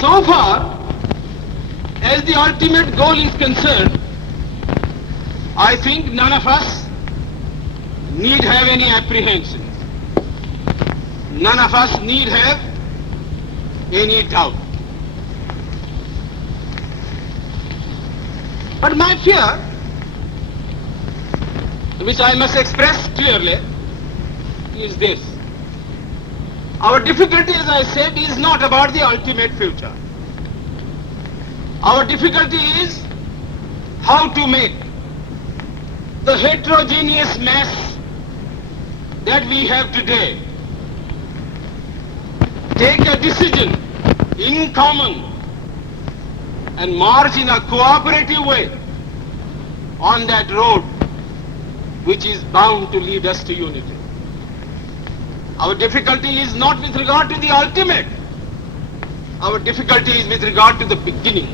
So far as the ultimate goal is concerned, I think none of us need have any apprehensions. None of us need have any doubt. But my fear, which I must express clearly, is this. Our difficulty, as I said, is not about the ultimate future. Our difficulty is how to make the heterogeneous mass that we have today take a decision in common and march in a cooperative way on that road which is bound to lead us to unity. Our difficulty is not with regard to the ultimate. Our difficulty is with regard to the beginning.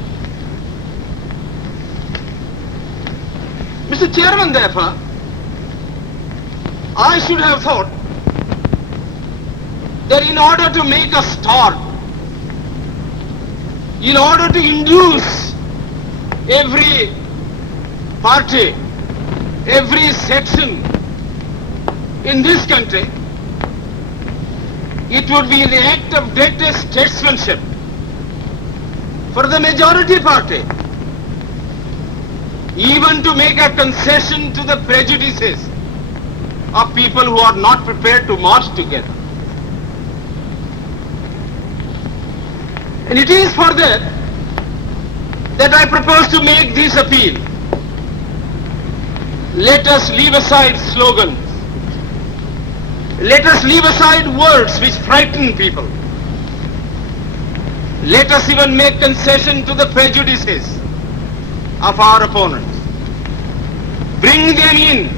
Mr. Chairman, therefore, I should have thought that in order to make a start, in order to induce every party, every section in this country, it would be the act of greatest statesmanship for the majority party even to make a concession to the prejudices of people who are not prepared to march together. And it is for that I propose to make this appeal. Let us leave aside slogans. Let us leave aside words which frighten people. Let us even make concession to the prejudices of our opponents. Bring them in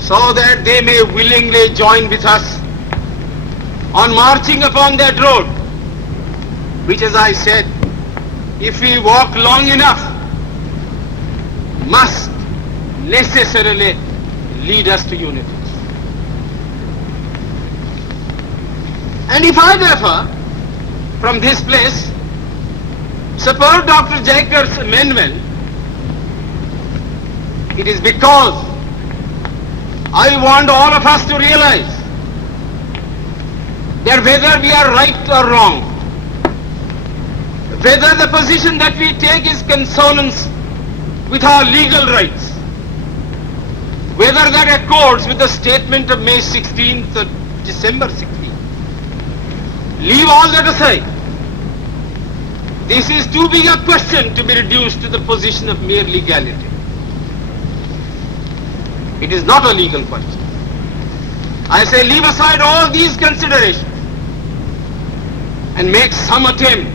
so that they may willingly join with us on marching upon that road, which, as I said, if we walk long enough, must necessarily lead us to unity. And if I therefore, from this place, support Dr. Jacob's amendment, it is because I want all of us to realize that whether we are right or wrong, whether the position that we take is consonance with our legal rights, whether that accords with the statement of May 16th or December 16th, leave all that aside. This is too big a question to be reduced to the position of mere legality. It is not a legal question. I say leave aside all these considerations and make some attempt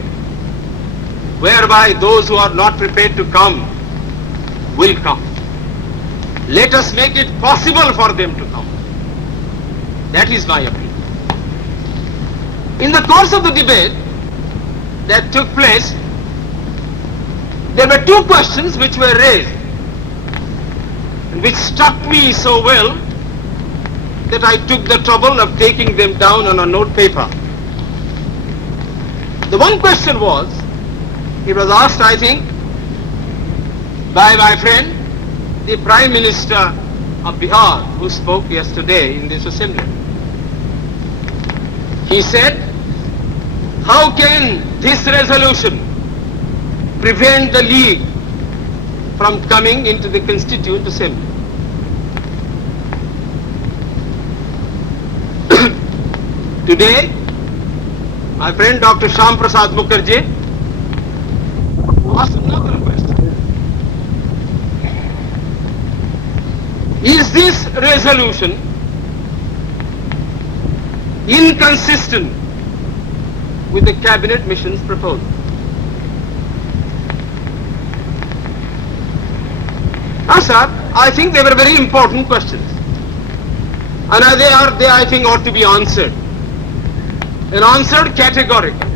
whereby those who are not prepared to come will come. Let us make it possible for them to come. That is my appeal. In the course of the debate that took place, there were two questions which were raised, and which struck me so well that I took the trouble of taking them down on a note paper. The one question was, it was asked, I think, by my friend, the Prime Minister of Bihar, who spoke yesterday in this assembly. He said, how can this resolution prevent the League from coming into the Constituent Assembly? Today, my friend Dr. Shyam Prasad Mukherjee asked another question. Is this resolution inconsistent with the Cabinet Mission's proposal? Sir, I think they were very important questions, and they I think ought to be answered, and answered categorically.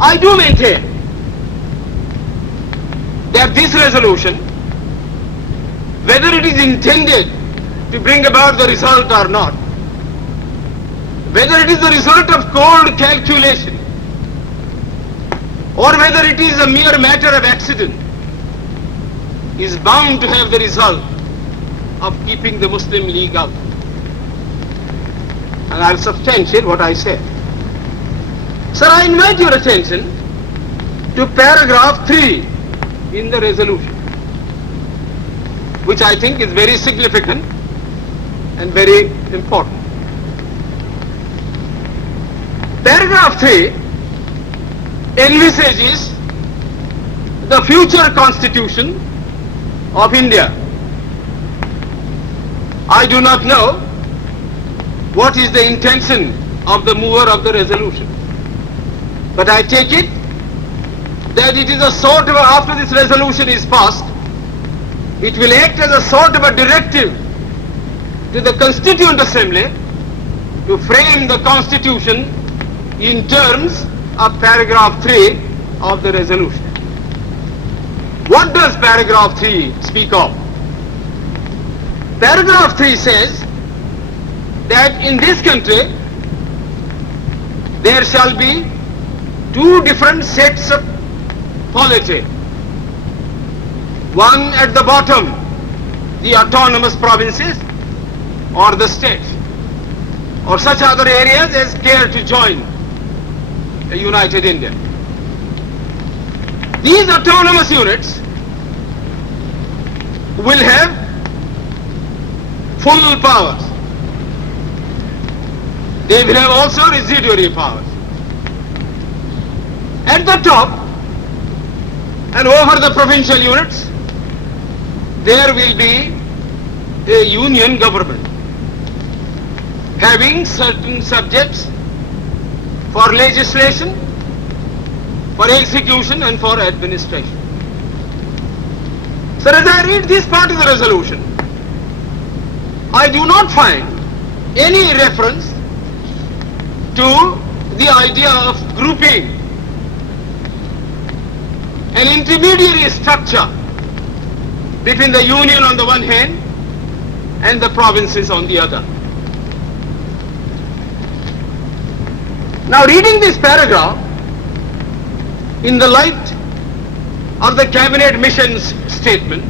I do maintain that this resolution, whether it is intended to bring about the result or not, whether it is the result of cold calculation or whether it is a mere matter of accident, is bound to have the result of keeping the Muslim League out. And I'll substantiate what I say. Sir, I invite your attention to paragraph 3 in the resolution, which I think is very significant and very important. Paragraph 3 envisages the future constitution of India. I do not know what is the intention of the mover of the resolution, but I take it that it is a sort of, after this resolution is passed, it will act as a sort of a directive to the Constituent Assembly to frame the constitution in terms of paragraph 3 of the resolution. What does paragraph 3 speak of? Paragraph 3 says that in this country there shall be two different sets of polity. One at the bottom, the autonomous provinces or the state, or such other areas as care to join a united India. These autonomous units will have full powers. They will have also residuary powers. At the top and over the provincial units, there will be a union government having certain subjects for legislation, for execution and for administration. So as I read this part of the resolution, I do not find any reference to the idea of grouping an intermediary structure between the union on the one hand and the provinces on the other. Now, reading this paragraph in the light of the cabinet mission's statement,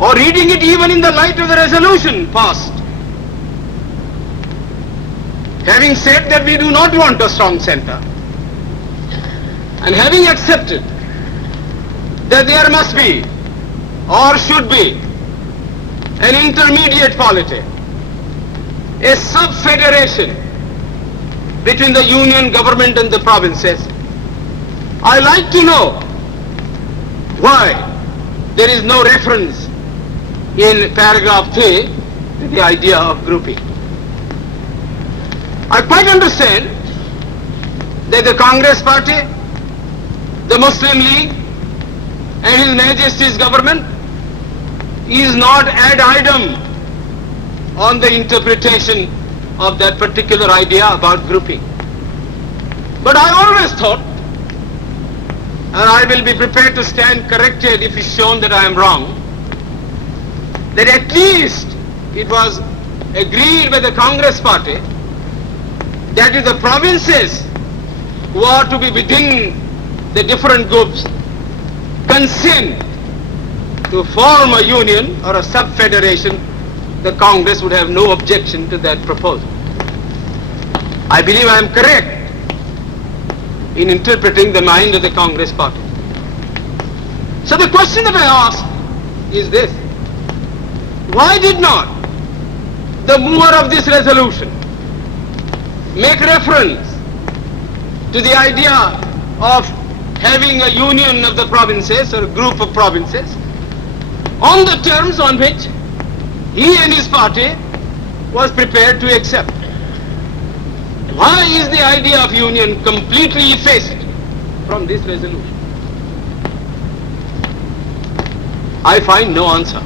or reading it even in the light of the resolution passed, having said that we do not want a strong center, and having accepted that there must be or should be an intermediate polity, a sub-federation between the union government and the provinces, I like to know why there is no reference in paragraph 3 to the idea of grouping. I quite understand that the Congress party, the Muslim League and His Majesty's government is not ad idem on the interpretation of that particular idea about grouping. But I always thought, and I will be prepared to stand corrected if it's shown that I am wrong, that at least it was agreed by the Congress party that if the provinces who are to be within the different groups consent to form a union or a sub-federation, the Congress would have no objection to that proposal. I believe I am correct in interpreting the mind of the Congress party. So the question that I ask is this: why did not the mover of this resolution make reference to the idea of having a union of the provinces or a group of provinces on the terms on which he and his party was prepared to accept? Why is the idea of union completely effaced from this resolution? I find no answer.